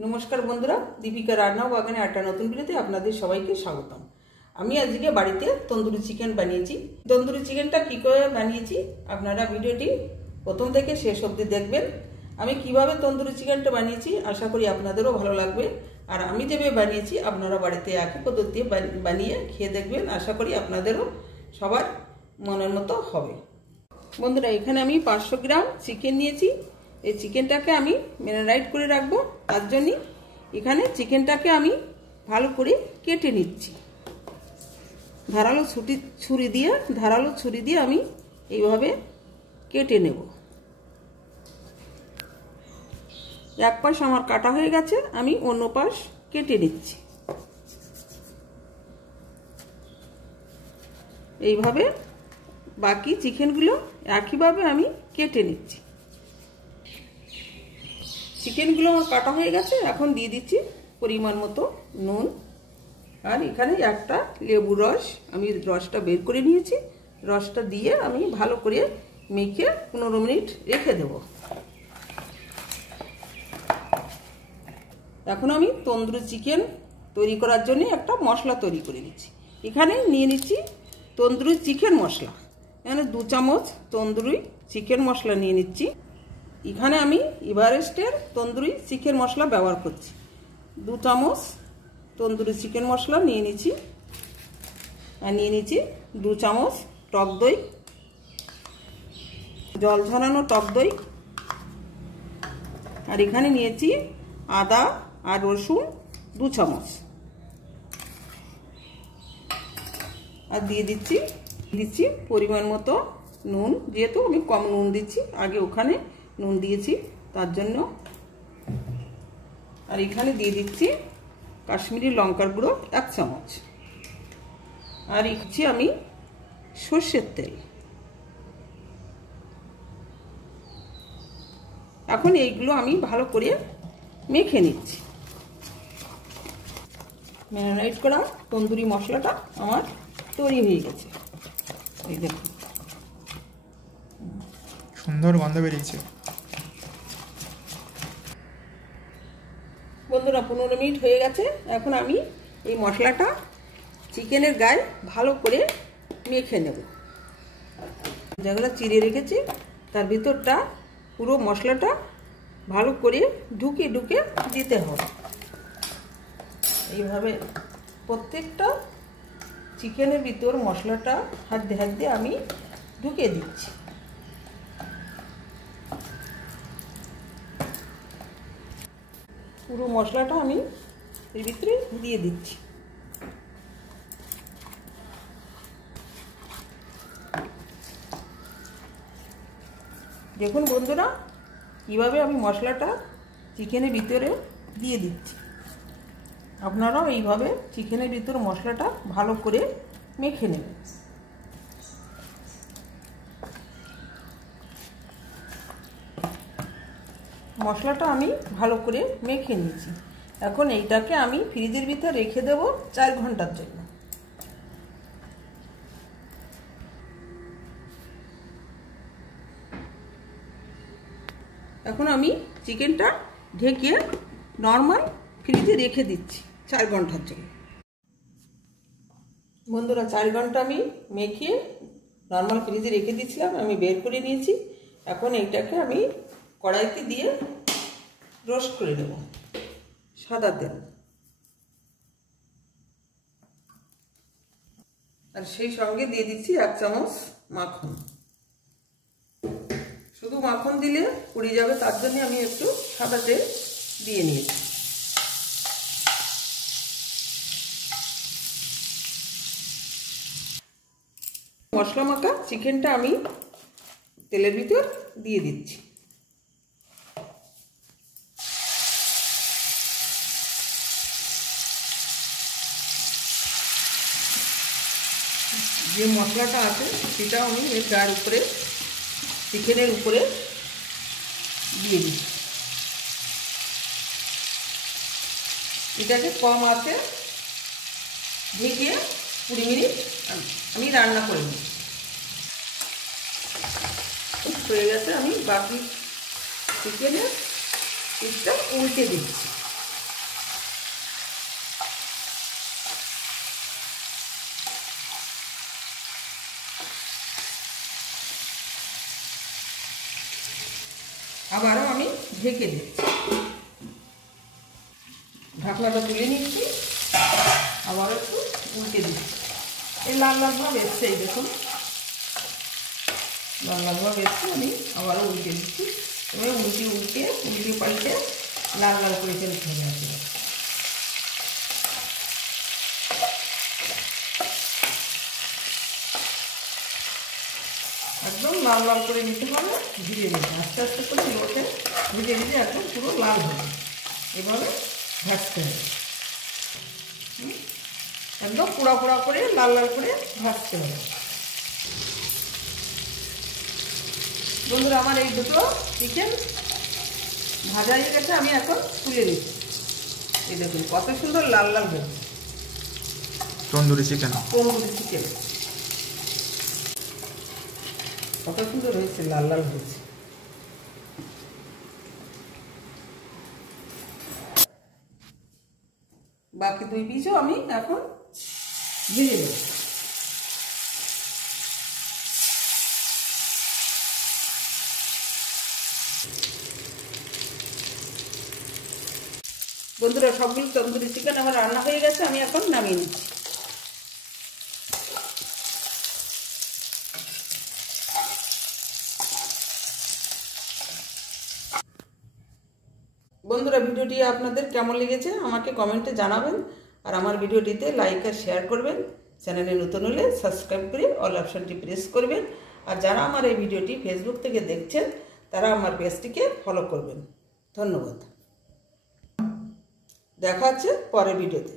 नमस्कार बंधुरा दीपिका रान्ना बागाने आटा नतून भिडियोते आपनादेर सबाइके स्वागतम। आमी आजके बाड़ीते तंदुरी चिकेन बानिয়েছি। तंदुरी चिकेनटा कि करे बानिয়েছি आपनारा भिडियोटी प्रथम थेके शेष अब्दि देखबेन। आमी किभाबे तंदुरी चिकेनटा बानिয়েছি आशा करी आपनादेরও ভালো লাগবে। আর আমি যেভাবে বানিয়েছি আপনারা বাড়িতে একই পদ্ধতিতে বানিয়ে খেয়ে দেখবেন, আশা করি আপনাদেরও সবার মনের মতো হবে। বন্ধুরা এখানে আমি 500 গ্রাম চিকেন নিয়েছি। এই চিকেনটাকে আমি ম্যারিনেট করে রাখবো। তার জন্য এখানে চিকেনটাকে আমি ভালো করে কেটে নিচ্ছি। ধারালো ছুরি দিয়ে আমি এইভাবে কেটে নেব। এক পাশ আমার কাটা হয়ে গেছে, আমি অন্য পাশ কেটে নিচ্ছি। এইভাবে বাকি চিকেনগুলো একইভাবে আমি কেটে নিচ্ছি। চিকেনগুলো আমার কাটা হয়ে গেছে, এখন দিয়ে দিচ্ছি পরিমাণ মতো নুন। আর এখানে একটা লেবুর রস, আমি রসটা বের করে নিয়েছি। রসটা দিয়ে আমি ভালো করে মেখে 15 মিনিট রেখে দেব। এখন আমি তন্দুরি চিকেন তৈরি করার জন্য একটা মশলা তৈরি করে নিচ্ছি। এখানে নিয়ে নিচ্ছি তন্দুরি চিকেন মশলা। এখানে 2 চামচ তন্দুরি চিকেন মশলা নিয়ে নিচ্ছি। এখানে আমি এভারেস্টের তন্দুরি চিকেন মশলা ব্যবহার করছি। 2 চামচ তন্দুরি চিকেন মশলা নিয়ে নিচ্ছি। আর নিয়ে নিচ্ছি 2 চামচ টক দই, জল ঝরানো টক দই। আর এখানে নিয়েছি আদা আর রসুন 2 চামচ। আর দিয়ে দিচ্ছি পরিমাণ মতো নুন, যেহেতু আমি কম নুন দিচ্ছি, আগে ওখানে নুন দিয়েছি তার জন্য। আর এখানে দিয়ে দিচ্ছি কাশ্মীরি লঙ্কার গুঁড়ো 1 চামচ। আর দিচ্ছি আমি সর্ষের তেল। এখন এইগুলো আমি ভালো করে মেখে নিচ্ছি। ম্যারিনেট করা তন্দুরি মশলাটা আমার তৈরি হয়ে গেছে। এই দেখুন সুন্দর গন্ধ বেরিয়েছে। বন্ধুরা 15 মিনিট হয়ে গেছে। এখন আমি এই মশলাটা চিকেনের গায়ে ভালো করে মেখে নেব। যেগুলো চিড়ে রেখেছি তার ভিতরটা পুরো মশলাটা ভালো করে ঢুকে দিতে হবে। এইভাবে প্রত্যেকটা চিকেনের ভিতর মশলাটা হাত দিয়ে আমি ঢুকে দিচ্ছি। পুরো মশলাটা আমি এর ভিতরে দিয়ে দিচ্ছি। দেখুন বন্ধুরা কিভাবে আমি মশলাটা চিকেনের ভিতরে দিয়ে দিচ্ছি। আপনারাও এইভাবে চিকেনের ভিতরে মশলাটা ভালো করে মেখে নেবেন। মশলাটা আমি ভালো করে মেখে নিয়েছি। এখন এইটাকে আমি ফ্রিজের ভিতরে রেখে দেব 4 ঘন্টার জন্য। এখন আমি চিকেনটা ঢেকে নর্মাল ফ্রিজে রেখে দিচ্ছি 4 ঘন্টার জন্য। বন্ধুরা 4 ঘন্টা আমি মেখে নর্মাল ফ্রিজে রেখে দিয়েছিলাম, আমি বের করে নিয়েছি। এখন এইটাকে আমি কড়াইতে দিয়ে রোস্ট করে নেব সাদা তেল। আর সেই সঙ্গে দিয়ে দিচ্ছি 1 চামচ মাখন। শুধু মাখন দিলে পুড়ে যাবে, তার জন্য আমি একটু সাদা তেল দিয়ে নিয়েছি। মশলা মাখা চিকেনটা আমি তেলের ভিতর দিয়ে দিচ্ছি। যে মশলাটা আছে সেটা আমি এর গায়ের উপরে চিকেনের উপরে দিয়ে দিচ্ছি। এটাকে কম আছে ঢেকে 20 মিনিট আমি রান্না করে নিই। হয়ে গেছে, আমি বাকি চিকেনের পিসটা উল্টে দিচ্ছি। ঢেকে দিচ্ছি। ঢাকনাটা তুলে নিচ্ছি, আবার একটু উল্টে দিচ্ছি। এই লাল লাল ভাব এসছে, এই দেখুন লাল লাল ভাব এসছে। আমি আবারও উল্টে দিচ্ছি। এবার উল্টে পাল্টে লাল লাল করে ফেলতে হবে আর কি। একদম লাল লাল করে নিতে হবে, ধীরে ধীরে আস্তে আস্তে করে এগুলোকে ভেজে ভেজে একদম পুরো লাল হবে। এভাবে ভাজতে হবে, একদম পোড়া পোড়া করে লাল লাল করে ভাজতে হবে। বন্ধুরা, আমার এই দুটো চিকেন ভাজা হয়ে গেছে, আমি এখন তুলে দিচ্ছি। এই দেখুন কত সুন্দর লাল লাল হয়েছে তন্দুরি চিকেন। কত সুন্দর হয়েছে, লাল লাল হয়েছে। বাকি 2 পিসও আমি এখন ভেজে দেব। বন্ধুরা, সবগুলো তন্দুরি চিকেন আমার রান্না হয়ে গেছে, আমি এখন নামিয়ে নিচ্ছি। বন্ধুরা, ভিডিওটি আপনাদের কেমন লেগেছে আমাকে কমেন্টে জানাবেন। আর আমার ভিডিওটিতে লাইক আর শেয়ার করবেন। চ্যানেলে নতুন হলে সাবস্ক্রাইব করে অল অপশনটি প্রেস করবেন। আর যারা আমার এই ভিডিওটি ফেসবুক থেকে দেখছেন তারা আমার পেজটিকে ফলো করবেন। ধন্যবাদ। দেখা হচ্ছে পরের ভিডিওতে।